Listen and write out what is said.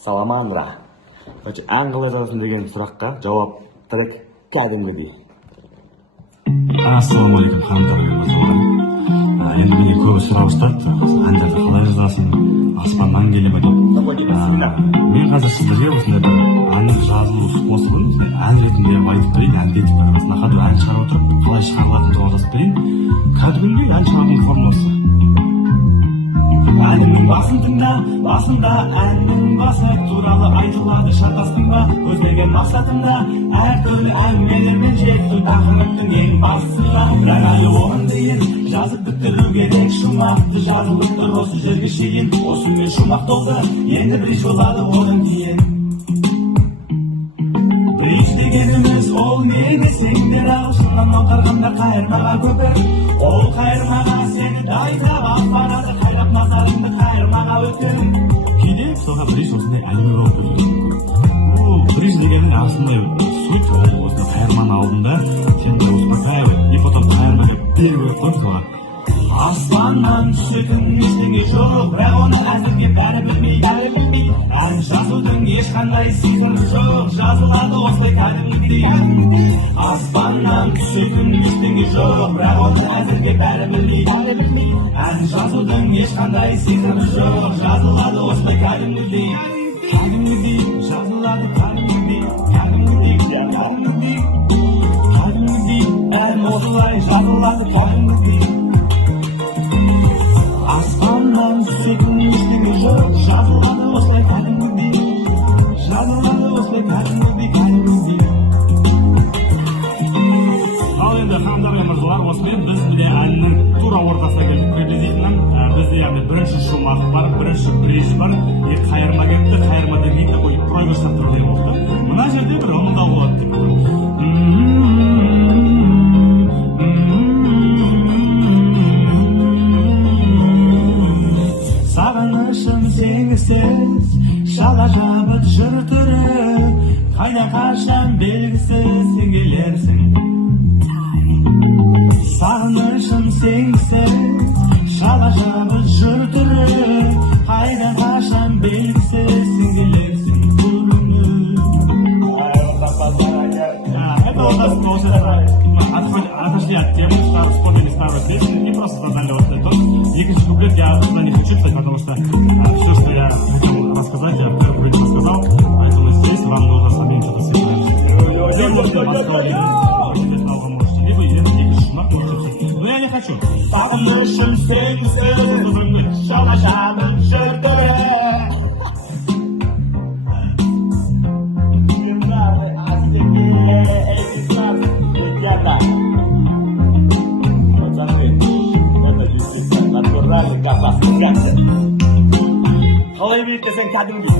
Salamandra. Ән қалай жазасың деген сұраққа жауап тірек кәдімгідей. Ассалаумағалейкум қандайларыңыз. Енді міне көбі сұрап жатады, әндерді қалай жазасың, аспаннан келе ме деп. Мен қазір сіздерге осындай бір әннің жазылу способын ән ретінде айтып берейін, әндетіп беремін. Қазір ән шығарып отырып, қалай шығарылатынын туралы жазып берейін. Кәдімгідей ән шығарудың формуласы. Әннің басын тыңда, басында әннің басы туралы айтылады, шатастың ба көздеген мақсатында әртүрлі әңгімелермен жету тақырыптың ең бастысына. Бірақ әлі оған дейін жазып бітіру керек шумақты, жазылып тұр осы жерге шейін, осымен шумақ толды, енді бридж болады одан кейін. Бридж дегеніміз ол не десеңдер, ағылшыннан аударғанда қайырмаға көпір, ол қайырмаға сені дайындап апарады, қайрап назарыңды қайырмаға өтер. Кейде мысалға бридж осындай әңгіме болып кетеді. Ол бридж дегеннің осындай суть, ол осындай қайырманың алдында сен де успокаивай, и потом қайырма деп беру керек қой мысалға. Аспаннан түсетін ештеңе жоқ, бірақ оны әзірге бәрі білмей. Ән жазудың ешқандай сипыры жоқ, жазылады осылай кәдімгідей. Аспаннан түсетін ештеңе жоқ, бірақ оны әзірге бәрі білмей. Ән жазудың ешқандай сипыры жоқ, жазылады осылай кәдімгідей. Кәдімгідей, жазылады кәдімгідей. Ән осылай жазылады кәдімгідей. Аспаннан түсетін ештеңе жоқ, жазылады осылай кәдімгідей. Жазылады осылай кәдімгідей. Ал енді қандайлар мырзалар, осымен біз міне әннің тура ортасына келдік. Приблизительно бізде яғни бірінші шумақ бар, бірінші бридж бар, қайырма кетті, қайырма демейді, такой проигрыштар түрінде болды. Мына жерде бір ымылдау болады деп. Сағынышым сенгісіз, шала жабыт жыртыры, қайда қашан белгісіз сен келерсің. Сағынышым сенгісіз, шала жабыт жыртыры, қайда қашан белгісіз сен келерсің. Это у нас отошли от темы, что вспомнили старую песню, не просто задали вот это. Екінші куплет я туда не хочу писать, потому что все, что я хотел рассказать, я в первом куплете рассказал, поэтому здесь вам нужно самим что-то сыграть. Все можете подставить, либо екінші шумақ можете. Но я не хочу. Сағынышым сенгісіз, шала жабыт жыртыры. Қалай береді десең кәдімгідей.